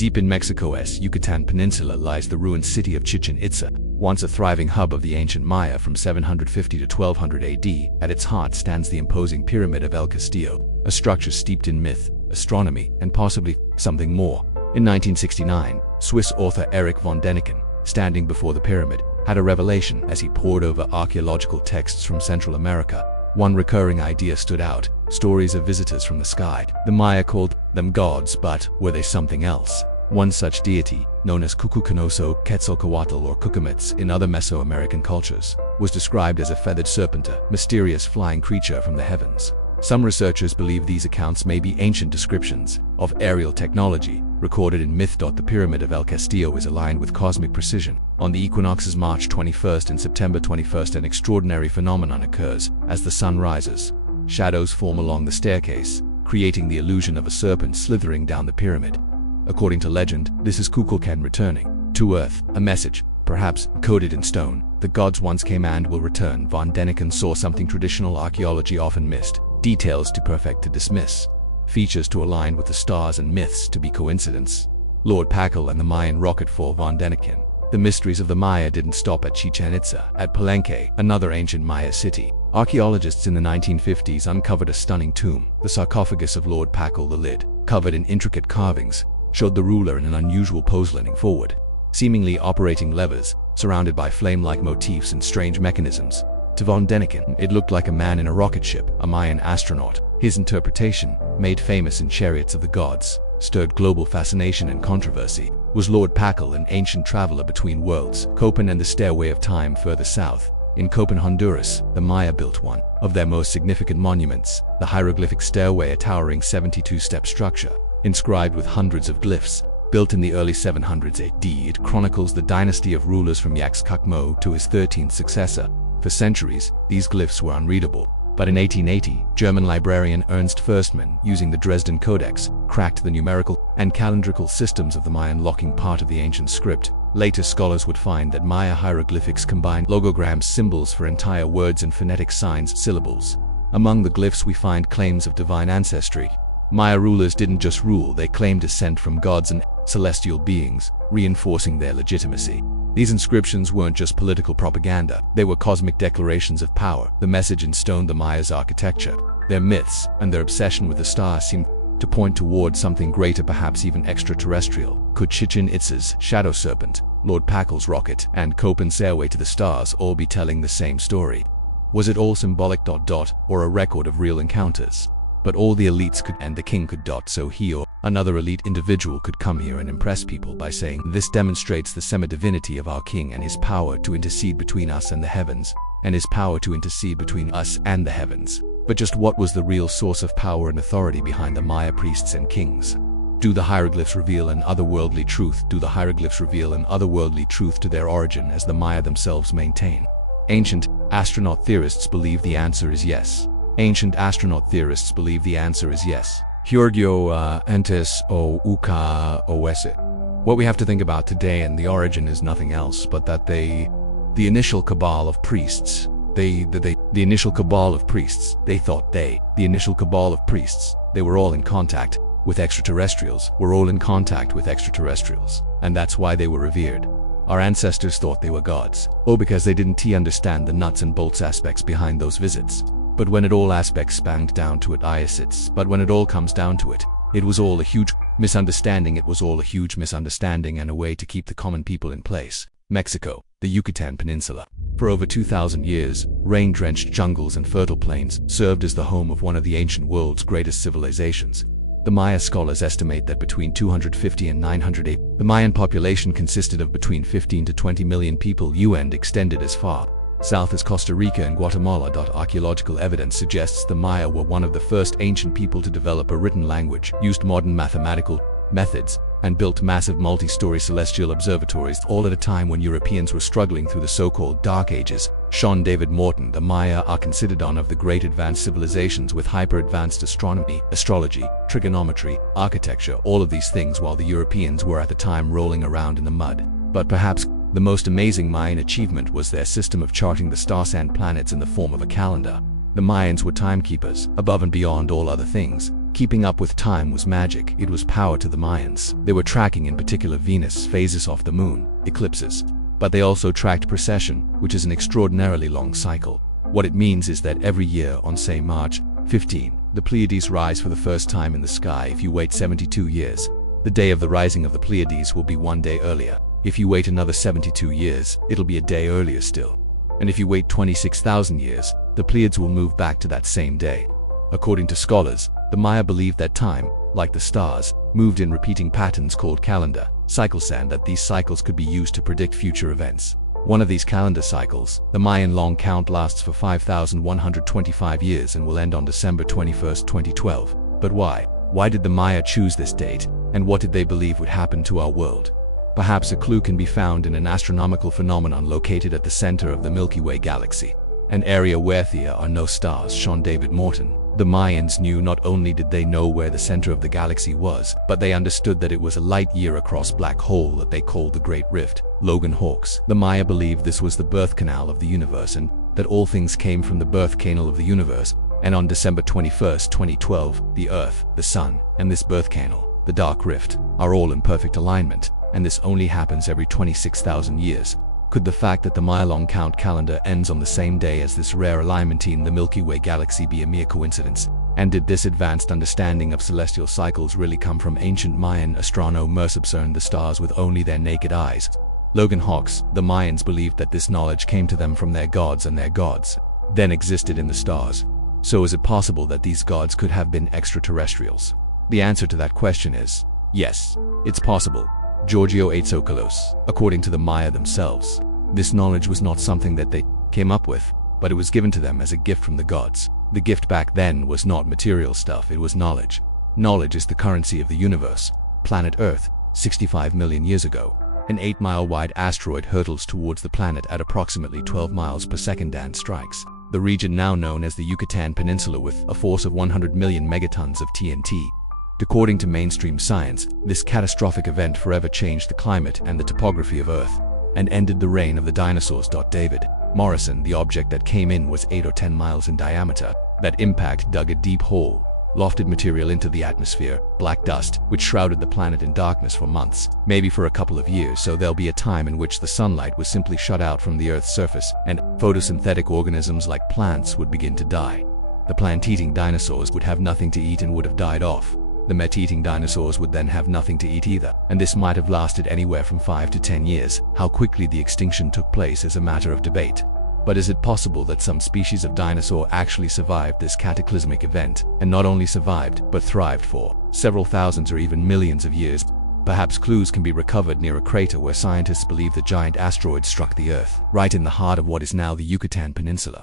Deep in Mexico's Yucatan Peninsula lies the ruined city of Chichen Itza, once a thriving hub of the ancient Maya from 750 to 1200 AD. At its heart stands the imposing Pyramid of El Castillo, a structure steeped in myth, astronomy, and possibly something more. In 1969, Swiss author Erich von Däniken, standing before the pyramid, had a revelation as he pored over archaeological texts from Central America. One recurring idea stood out: stories of visitors from the sky. The Maya called them gods, but were they something else? One such deity, known as Cucucanoso, Quetzalcoatl, or Cucumitz in other Mesoamerican cultures, was described as a feathered serpent, a mysterious flying creature from the heavens. Some researchers believe these accounts may be ancient descriptions of aerial technology recorded in myth. The Pyramid of El Castillo is aligned with cosmic precision. On the equinoxes March 21st and September 21st, an extraordinary phenomenon occurs. As the sun rises, shadows form along the staircase, creating the illusion of a serpent slithering down the pyramid. According to legend, this is Kukulkan returning to Earth, a message, perhaps coded in stone. The gods once came and will return. Von Däniken saw something traditional archaeology often missed: details too perfect to dismiss, features to align with the stars, and myths to be coincidence. Lord Pakal and the Mayan rocket for Von Däniken. The mysteries of the Maya didn't stop at Chichen Itza. At Palenque, another ancient Maya city, archaeologists in the 1950s uncovered a stunning tomb. The sarcophagus of Lord Pakal, the lid, covered in intricate carvings, showed the ruler in an unusual pose, leaning forward, seemingly operating levers, surrounded by flame-like motifs and strange mechanisms. To Von Däniken, it looked like a man in a rocket ship, a Mayan astronaut. His interpretation, made famous in Chariots of the Gods, stirred global fascination and controversy. Was Lord Pakal an ancient traveler between worlds? Copan and the Stairway of Time further south. In Copan, Honduras, the Maya built one of their most significant monuments, the hieroglyphic stairway, a towering 72-step structure, inscribed with hundreds of glyphs. Built in the early 700s AD, it chronicles the dynasty of rulers from Yaxcocmo to his 13th successor. For centuries, these glyphs were unreadable. But in 1880, German librarian Ernst Förstmann, using the Dresden Codex, cracked the numerical and calendrical systems of the Maya, unlocking part of the ancient script. Later scholars would find that Maya hieroglyphics combined logograms, symbols for entire words, and phonetic signs, syllables. Among the glyphs we find claims of divine ancestry. Maya rulers didn't just rule, they claimed descent from gods and celestial beings, reinforcing their legitimacy. These inscriptions weren't just political propaganda, they were cosmic declarations of power. The message in stone, the Maya's architecture, their myths, and their obsession with the stars seemed to point toward something greater, perhaps even extraterrestrial. Could Chichen Itza's shadow serpent, Lord Pakal's rocket, and Copan's stairway to the stars all be telling the same story? Was it all symbolic, or a record of real encounters? But all the elites could, and the king could, so he or another elite individual could come here and impress people by saying, "This demonstrates the semi-divinity of our king and his power to intercede between us and the heavens, and his power to intercede between us and the heavens." But just what was the real source of power and authority behind the Maya priests and kings? Do the hieroglyphs reveal an otherworldly truth? Do the hieroglyphs reveal an otherworldly truth to their origin, as the Maya themselves maintain? Ancient astronaut theorists believe the answer is yes. Ancient astronaut theorists believe the answer is yes. Hyurgyo entes o uka oese. What we have to think about today and the origin is nothing else but that the initial cabal of priests, they were all in contact with extraterrestrials. We're all in contact with extraterrestrials, and that's why they were revered. Our ancestors thought they were gods, because they didn't understand the nuts and bolts aspects behind those visits. But when it all comes down to it, it was all a huge misunderstanding. It was all a huge misunderstanding and a way to keep the common people in place. Mexico, the Yucatan Peninsula. For over 2,000 years, rain-drenched jungles and fertile plains served as the home of one of the ancient world's greatest civilizations. The Maya scholars estimate that between 250 and 900 AD, the Mayan population consisted of between 15 to 20 million people and extended as far south as Costa Rica and Guatemala. Archaeological evidence suggests the Maya were one of the first ancient people to develop a written language, used modern mathematical methods, and built massive multi-story celestial observatories, all at a time when Europeans were struggling through the so-called Dark Ages. Sean David Morton. The Maya are considered one of the great advanced civilizations with hyper-advanced astronomy, astrology, trigonometry, architecture, all of these things, while the Europeans were at the time rolling around in the mud. But perhaps the most amazing Mayan achievement was their system of charting the stars and planets in the form of a calendar. The Mayans were timekeepers. Above and beyond all other things, Keeping up with time was magic. It was power to the Mayans. They were tracking in particular Venus phases off the moon, eclipses. But they also tracked precession, which is an extraordinarily long cycle. What it means is that every year on, say, March 15, the Pleiades rise for the first time in the sky. If you wait 72 years, the day of the rising of the Pleiades will be one day earlier. If you wait another 72 years, it'll be a day earlier still. And if you wait 26,000 years, the Pleiades will move back to that same day. According to scholars, the Maya believed that time, like the stars, moved in repeating patterns called calendar cycles, and that these cycles could be used to predict future events. One of these calendar cycles, the Mayan long count, lasts for 5,125 years and will end on December 21, 2012. But why? Why did the Maya choose this date, and what did they believe would happen to our world? Perhaps a clue can be found in an astronomical phenomenon located at the center of the Milky Way galaxy, an area where there are no stars. Sean David Morton. The Mayans knew. Not only did they know where the center of the galaxy was, but they understood that it was a light year across black hole that they called the Great Rift. Logan Hawkes. The Maya believed this was the birth canal of the universe, and that all things came from the birth canal of the universe. And on December 21, 2012, the Earth, the Sun, and this birth canal, the Dark Rift, are all in perfect alignment, and this only happens every 26,000 years. Could the fact that the Maya long count calendar ends on the same day as this rare alignment in the Milky Way galaxy be a mere coincidence? And did this advanced understanding of celestial cycles really come from ancient Mayan astronomers observing the stars with only their naked eyes? Logan Hawkes. The Mayans believed that this knowledge came to them from their gods, and their gods then existed in the stars. So is it possible that these gods could have been extraterrestrials? The answer to that question is yes, it's possible. Giorgio Aitsokalos. According to the Maya themselves, this knowledge was not something that they came up with, but it was given to them as a gift from the gods. The gift back then was not material stuff, it was knowledge. Knowledge is the currency of the universe. Planet Earth, 65 million years ago. An 8-mile-wide asteroid hurtles towards the planet at approximately 12 miles per second and strikes the region now known as the Yucatan Peninsula with a force of 100 million megatons of TNT. According to mainstream science, this catastrophic event forever changed the climate and the topography of Earth, and ended the reign of the dinosaurs. David Morrison. The object that came in was 8 or 10 miles in diameter. That impact dug a deep hole, lofted material into the atmosphere, black dust, which shrouded the planet in darkness for months, maybe for a couple of years. So there'll be a time in which the sunlight was simply shut out from the Earth's surface, and photosynthetic organisms like plants would begin to die. The plant-eating dinosaurs would have nothing to eat and would have died off. The meat-eating dinosaurs would then have nothing to eat either, and this might have lasted anywhere from 5 to 10 years. How quickly the extinction took place is a matter of debate. But is it possible that some species of dinosaur actually survived this cataclysmic event, and not only survived, but thrived for several thousands or even millions of years? Perhaps clues can be recovered near a crater where scientists believe the giant asteroid struck the Earth, right in the heart of what is now the Yucatan Peninsula.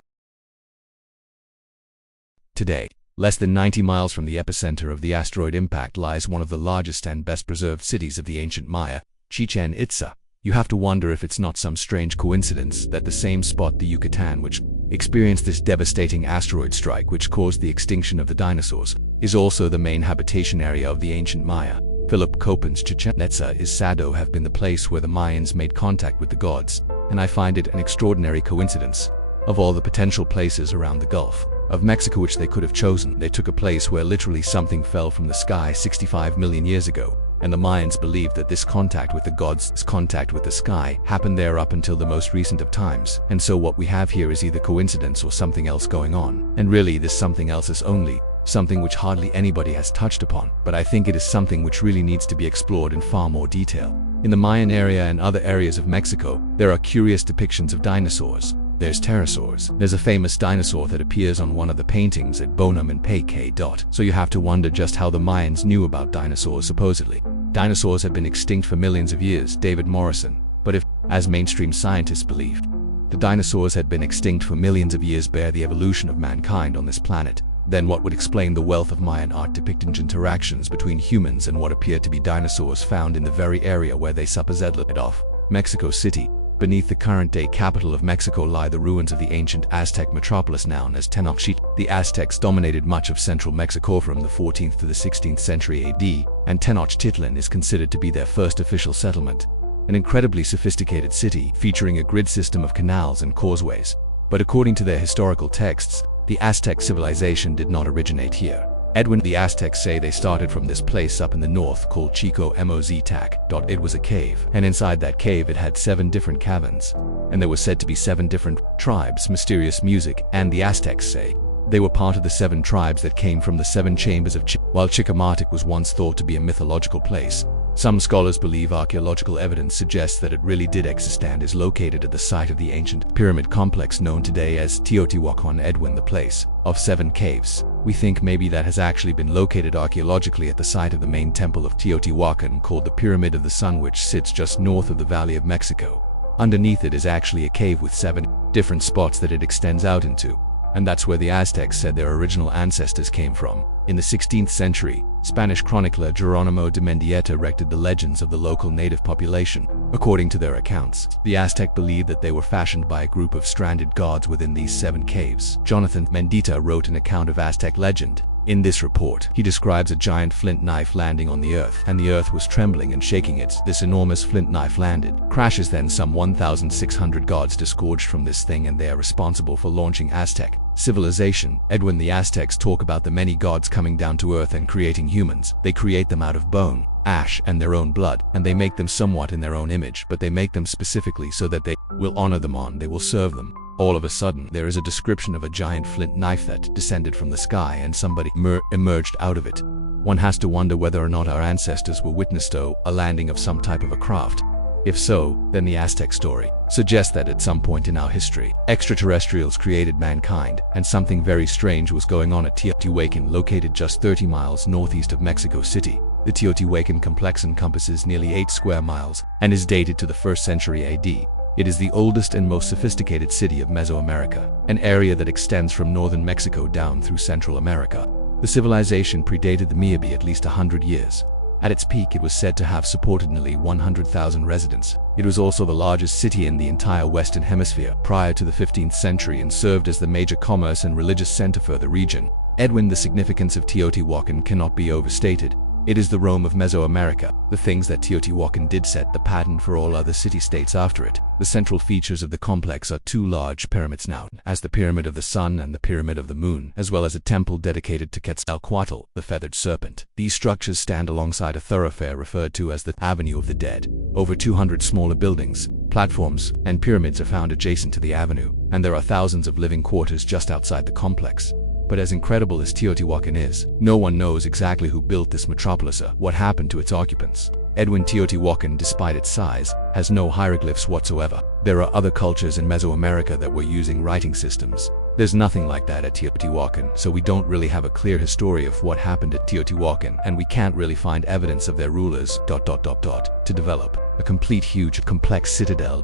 Today, less than 90 miles from the epicenter of the asteroid impact lies one of the largest and best-preserved cities of the ancient Maya, Chichen Itza. You have to wonder if it's not some strange coincidence that the same spot, the Yucatan, which experienced this devastating asteroid strike which caused the extinction of the dinosaurs, is also the main habitation area of the ancient Maya. Philip Copin's Chichen Itza is said to have been the place where the Mayans made contact with the gods, and I find it an extraordinary coincidence. Of all the potential places around the Gulf of Mexico which they could have chosen, they took a place where literally something fell from the sky 65 million years ago. And the Mayans believed that this contact with the gods, this contact with the sky, happened there up until the most recent of times. And so what we have here is either coincidence or something else going on. And really this something else is only something which hardly anybody has touched upon, but I think it is something which really needs to be explored in far more detail. In the Mayan area and other areas of Mexico, there are curious depictions of dinosaurs. There's pterosaurs. There's a famous dinosaur that appears on one of the paintings at Bonum and Pei. So you have to wonder just how the Mayans knew about dinosaurs supposedly. Dinosaurs had been extinct for millions of years, David Morrison. But if, as mainstream scientists believed, the dinosaurs had been extinct for millions of years bear the evolution of mankind on this planet, then what would explain the wealth of Mayan art depicting interactions between humans and what appear to be dinosaurs found in the very area where they supposedly lived off? Mexico City. Beneath the current-day capital of Mexico lie the ruins of the ancient Aztec metropolis known as Tenochtitlan. The Aztecs dominated much of central Mexico from the 14th to the 16th century AD, and Tenochtitlan is considered to be their first official settlement. An incredibly sophisticated city featuring a grid system of canals and causeways. But according to their historical texts, the Aztec civilization did not originate here. Edwin, the Aztecs say they started from this place up in the north called Chico Moztac. It was a cave, and inside that cave it had 7 different caverns, and there were said to be 7 different tribes, mysterious music, and the Aztecs say they were part of the 7 tribes that came from the 7 chambers of While Chicomatic was once thought to be a mythological place, some scholars believe archaeological evidence suggests that it really did exist and is located at the site of the ancient pyramid complex known today as Teotihuacan. Edwin, the place of 7 caves. We think maybe that has actually been located archaeologically at the site of the main temple of Teotihuacan called the Pyramid of the Sun, which sits just north of the Valley of Mexico. Underneath it is actually a cave with 7 different spots that it extends out into, and that's where the Aztecs said their original ancestors came from. In the 16th century, Spanish chronicler Jerónimo de Mendieta erected the legends of the local native population. According to their accounts, the Aztec believed that they were fashioned by a group of stranded gods within these 7 caves. Jonathan Mendieta wrote an account of Aztec legend. In this report, he describes a giant flint knife landing on the earth, and the earth was trembling and shaking. This enormous flint knife landed, crashes, then some 1,600 gods disgorged from this thing, and they are responsible for launching Aztec civilization. Edwin, the Aztecs talk about the many gods coming down to earth and creating humans. They create them out of bone, ash, and their own blood, and they make them somewhat in their own image, but they make them specifically so that they will honor them they will serve them. All of a sudden, there is a description of a giant flint knife that descended from the sky and somebody emerged out of it. One has to wonder whether or not our ancestors were witness to a landing of some type of a craft. If so, then the Aztec story suggests that at some point in our history, extraterrestrials created mankind, and something very strange was going on at Teotihuacan, located just 30 miles northeast of Mexico City. The Teotihuacan complex encompasses nearly 8 square miles and is dated to the 1st century AD. It is the oldest and most sophisticated city of Mesoamerica, an area that extends from northern Mexico down through Central America. The civilization predated the Maya by at least 100 years. At its peak, it was said to have supported nearly 100,000 residents. It was also the largest city in the entire Western Hemisphere prior to the 15th century and served as the major commerce and religious center for the region. Edwin, the significance of Teotihuacan cannot be overstated. It is the Rome of Mesoamerica. The things that Teotihuacan did set the pattern for all other city-states after it. The central features of the complex are 2 large pyramids known as the Pyramid of the Sun and the Pyramid of the Moon, as well as a temple dedicated to Quetzalcoatl, the feathered serpent. These structures stand alongside a thoroughfare referred to as the Avenue of the Dead. Over 200 smaller buildings, platforms, and pyramids are found adjacent to the avenue, and there are thousands of living quarters just outside the complex. But as incredible as Teotihuacan is, no one knows exactly who built this metropolis or what happened to its occupants. Edwin, Teotihuacan, despite its size, has no hieroglyphs whatsoever. There are other cultures in Mesoamerica that were using writing systems. There's nothing like that at Teotihuacan, so we don't really have a clear history of what happened at Teotihuacan, and we can't really find evidence of their rulers ... to develop a complete, huge, complex citadel ...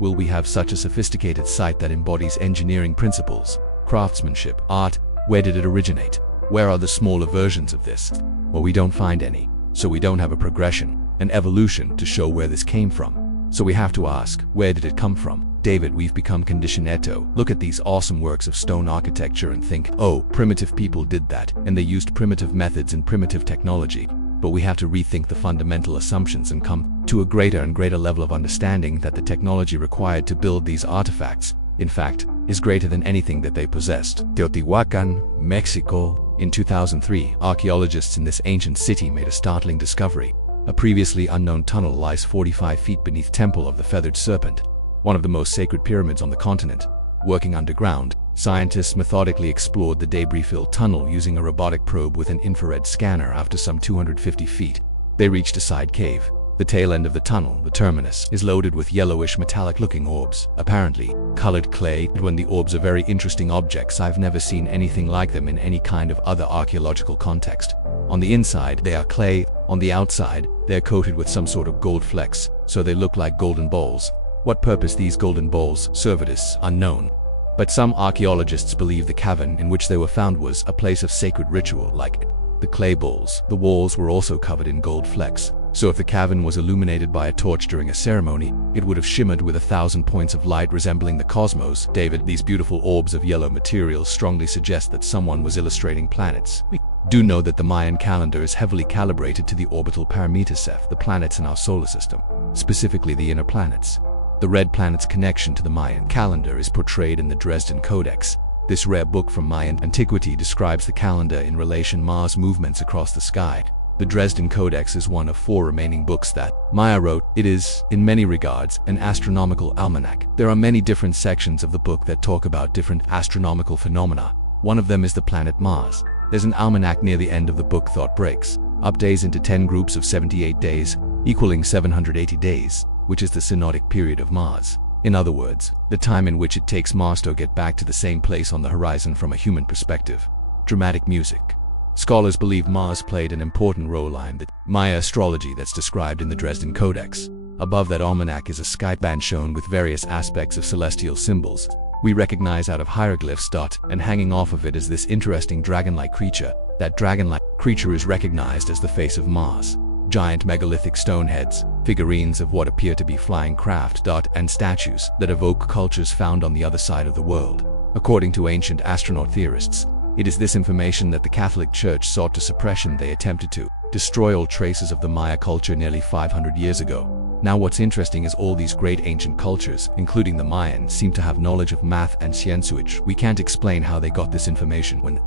Will we have such a sophisticated site that embodies engineering principles, craftsmanship, art? Where did it originate? Where are the smaller versions of this? Well, we don't find any. So we don't have a progression, an evolution to show where this came from. So we have to ask, where did it come from? David, we've become conditioned. Look at these awesome works of stone architecture and think, oh, primitive people did that, and they used primitive methods and primitive technology. But we have to rethink the fundamental assumptions and come to a greater and greater level of understanding that the technology required to build these artifacts, in fact, is greater than anything that they possessed. Teotihuacan, Mexico. In 2003, archaeologists in this ancient city made a startling discovery. A previously unknown tunnel lies 45 feet beneath Temple of the Feathered Serpent, one of the most sacred pyramids on the continent. Working underground, scientists methodically explored the debris-filled tunnel using a robotic probe with an infrared scanner. After some 250 feet, they reached a side cave. The tail end of the tunnel, the terminus, is loaded with yellowish metallic-looking orbs, apparently colored clay. When the orbs are very interesting objects, I've never seen anything like them in any kind of other archaeological context. On the inside, they are clay. On the outside, they are coated with some sort of gold flecks, so they look like golden balls. What purpose these golden balls serve is unknown. But some archaeologists believe the cavern in which they were found was a place of sacred ritual like the clay balls. The walls were also covered in gold flecks. So if the cavern was illuminated by a torch during a ceremony, it would have shimmered with 1,000 points of light resembling the cosmos. David, these beautiful orbs of yellow material strongly suggest that someone was illustrating planets. We do know that the Mayan calendar is heavily calibrated to the orbital parameter, the planets in our solar system, specifically the inner planets. The red planet's connection to the Mayan calendar is portrayed in the Dresden Codex. This rare book from Mayan antiquity describes the calendar in relation to Mars movements across the sky. The Dresden Codex is one of 4 remaining books that Maya wrote. It is, in many regards, an astronomical almanac. There are many different sections of the book that talk about different astronomical phenomena. One of them is the planet Mars. There's an almanac near the end of the book that breaks up days into 10 groups of 78 days, equaling 780 days, which is the synodic period of Mars. In other words, the time in which it takes Mars to get back to the same place on the horizon from a human perspective. Dramatic music. Scholars believe Mars played an important role in the Maya astrology that's described in the Dresden Codex. Above that almanac is a sky band shown with various aspects of celestial symbols we recognize out of hieroglyphs. And hanging off of it is this interesting dragon-like creature. That dragon-like creature is recognized as the face of Mars. Giant megalithic stone heads, figurines of what appear to be flying craft. And statues that evoke cultures found on the other side of the world. According to ancient astronaut theorists, it is this information that the Catholic Church sought to suppress. They attempted to destroy all traces of the Maya culture nearly 500 years ago. Now what's interesting is all these great ancient cultures, including the Mayans, seem to have knowledge of math and science, which we can't explain how they got this information. When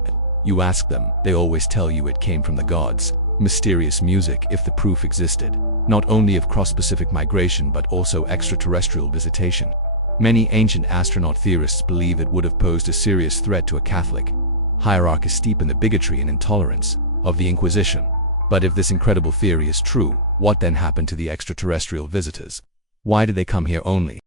you ask them, they always tell you it came from the gods. Mysterious music, if the proof existed, not only of cross-Pacific migration but also extraterrestrial visitation. Many ancient astronaut theorists believe it would have posed a serious threat to a Catholic hierarchy steeped in the bigotry and intolerance of the Inquisition. But if this incredible theory is true, what then happened to the extraterrestrial visitors? Why did they come here only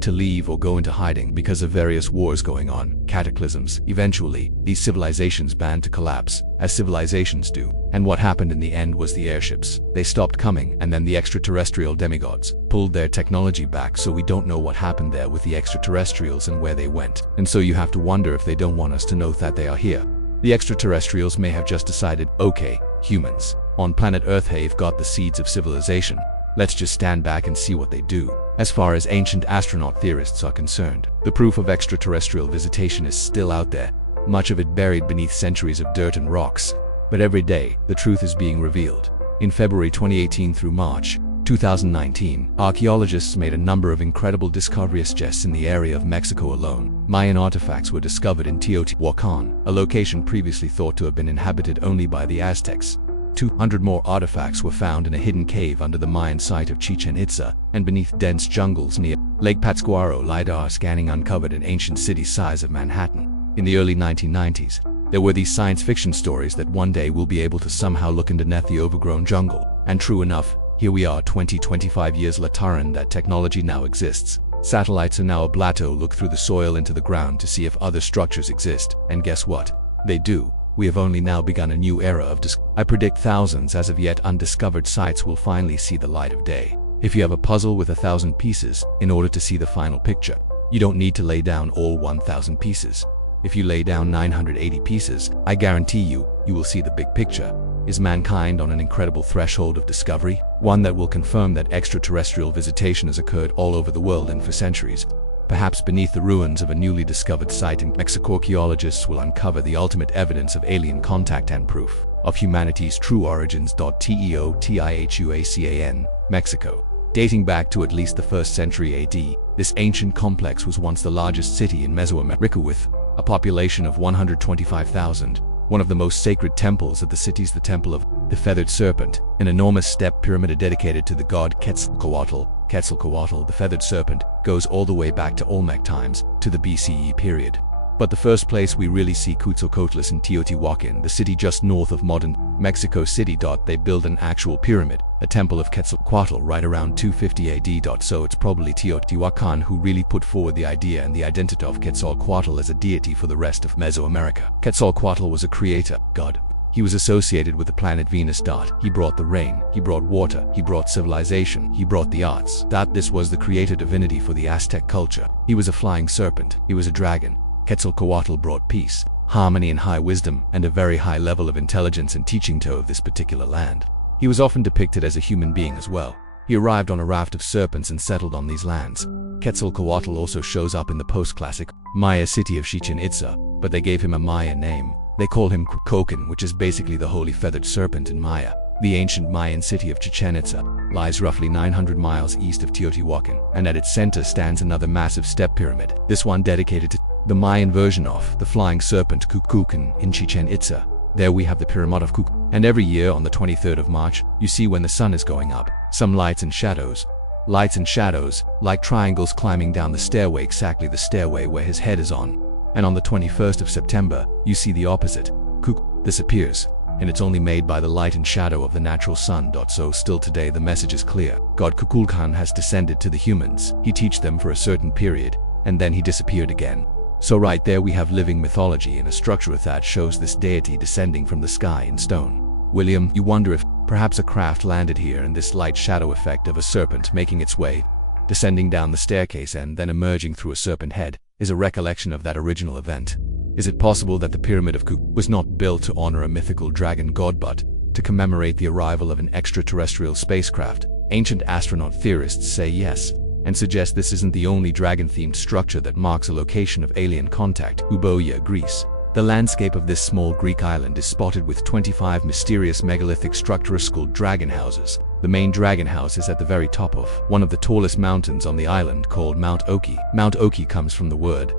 to leave or go into hiding? Because of various wars going on, cataclysms. Eventually, these civilizations began to collapse, as civilizations do. And what happened in the end was the airships. They stopped coming, and then the extraterrestrial demigods pulled their technology back, so we don't know what happened there with the extraterrestrials and where they went. And so you have to wonder if they don't want us to know that they are here. The extraterrestrials may have just decided, okay, humans on planet Earth have got the seeds of civilization. Let's just stand back and see what they do. As far as ancient astronaut theorists are concerned, the proof of extraterrestrial visitation is still out there, much of it buried beneath centuries of dirt and rocks. But every day, the truth is being revealed. In February 2018 through March 2019, archaeologists made a number of incredible discoveries just in the area of Mexico alone. Mayan artifacts were discovered in Teotihuacan, a location previously thought to have been inhabited only by the Aztecs. 200 more artifacts were found in a hidden cave under the Mayan site of Chichen Itza, and beneath dense jungles near Lake Pátzcuaro. LiDAR scanning uncovered an ancient city size of Manhattan. In the early 1990s, there were these science fiction stories that one day we'll be able to somehow look underneath the overgrown jungle. And true enough, here we are 20-25 years later, and that technology now exists. Satellites are now able to look through the soil into the ground to see if other structures exist, and guess what? They do. We have only now begun a new era of I predict thousands as of yet undiscovered sites will finally see the light of day. If you have a puzzle with 1,000 pieces, in order to see the final picture, you don't need to lay down all 1,000 pieces. If you lay down 980 pieces, I guarantee you will see the big picture. Is mankind on an incredible threshold of discovery? One that will confirm that extraterrestrial visitation has occurred all over the world and for centuries. Perhaps beneath the ruins of a newly discovered site in Mexico, archaeologists will uncover the ultimate evidence of alien contact and proof of humanity's true origins. Teotihuacan, Mexico. Dating back to at least the 1st century AD, this ancient complex was once the largest city in Mesoamerica with a population of 125,000. One of the most sacred temples of the city is the Temple of the Feathered Serpent, an enormous step pyramid dedicated to the god Quetzalcoatl. Quetzalcoatl, the feathered serpent, goes all the way back to Olmec times, to the BCE period. But the first place we really see Quetzalcoatl is in Teotihuacan, the city just north of modern Mexico City. They build an actual pyramid, a temple of Quetzalcoatl, right around 250 AD. So it's probably Teotihuacan who really put forward the idea and the identity of Quetzalcoatl as a deity for the rest of Mesoamerica. Quetzalcoatl was a creator, god. He was associated with the planet Venus. He brought the rain, he brought water, he brought civilization, he brought the arts. This was the creator divinity for the Aztec culture. He was a flying serpent, he was a dragon. Quetzalcoatl brought peace, harmony and high wisdom, and a very high level of intelligence and teaching to of this particular land. He was often depicted as a human being as well. He arrived on a raft of serpents and settled on these lands. Quetzalcoatl also shows up in the post-classic Maya city of Chichen Itza, but they gave him a Maya name. They call him Kukulkan, which is basically the holy feathered serpent in Maya. The ancient Mayan city of Chichen Itza lies roughly 900 miles east of Teotihuacan, and at its center stands another massive step pyramid, this one dedicated to the Mayan version of the flying serpent Kukulkan in Chichen Itza. There we have the Pyramid of Kuk, and every year on the 23rd of March, you see when the sun is going up, some lights and shadows, like triangles climbing down the stairway, exactly the stairway where his head is on. And on the 21st of September, you see the opposite. Kuk disappears, and it's only made by the light and shadow of the natural sun. So still today the message is clear. God Kukulkan has descended to the humans. He teach them for a certain period, and then he disappeared again. So right there we have living mythology and a structure that shows this deity descending from the sky in stone. William, you wonder if perhaps a craft landed here and this light shadow effect of a serpent making its way, descending down the staircase and then emerging through a serpent head, is a recollection of that original event. Is it possible that the Pyramid of Kuk was not built to honor a mythical dragon god but to commemorate the arrival of an extraterrestrial spacecraft? Ancient astronaut theorists say yes, and suggest this isn't the only dragon-themed structure that marks a location of alien contact. Euboea, Greece. The landscape of this small Greek island is spotted with 25 mysterious megalithic structures called dragon houses. The main dragon house is at the very top of one of the tallest mountains on the island called Mount Oki. Mount Oki comes from the word ...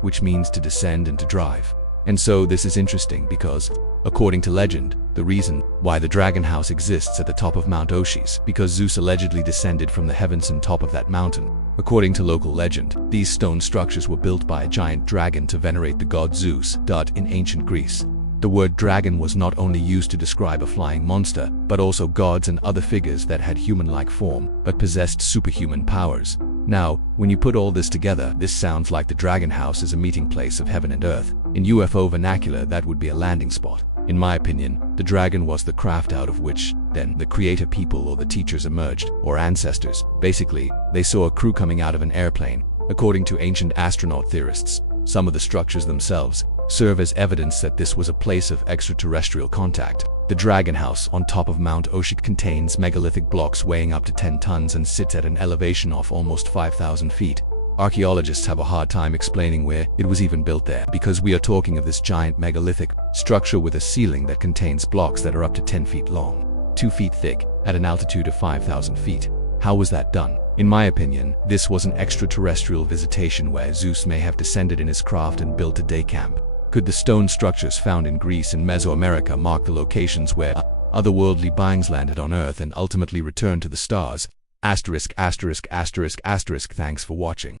which means to descend and to drive. And so this is interesting because, according to legend, the reason why the dragon house exists at the top of Mount Oki is because Zeus allegedly descended from the heavens on top of that mountain. According to local legend, these stone structures were built by a giant dragon to venerate the god Zeus. In ancient Greece, the word dragon was not only used to describe a flying monster, but also gods and other figures that had human-like form, but possessed superhuman powers. Now, when you put all this together, this sounds like the dragon house is a meeting place of heaven and earth. In UFO vernacular, that would be a landing spot. In my opinion, the dragon was the craft out of which, then, the creator people or the teachers emerged, or ancestors. Basically, they saw a crew coming out of an airplane. According to ancient astronaut theorists, some of the structures themselves serve as evidence that this was a place of extraterrestrial contact. The Dragon House on top of Mount Oki contains megalithic blocks weighing up to 10 tons and sits at an elevation of almost 5,000 feet. Archaeologists have a hard time explaining where it was even built there, because we are talking of this giant megalithic structure with a ceiling that contains blocks that are up to 10 feet long, 2 feet thick, at an altitude of 5,000 feet. How was that done? In my opinion, this was an extraterrestrial visitation where Zeus may have descended in his craft and built a day camp. Could the stone structures found in Greece and Mesoamerica mark the locations where otherworldly beings landed on Earth and ultimately returned to the stars? Thanks for watching.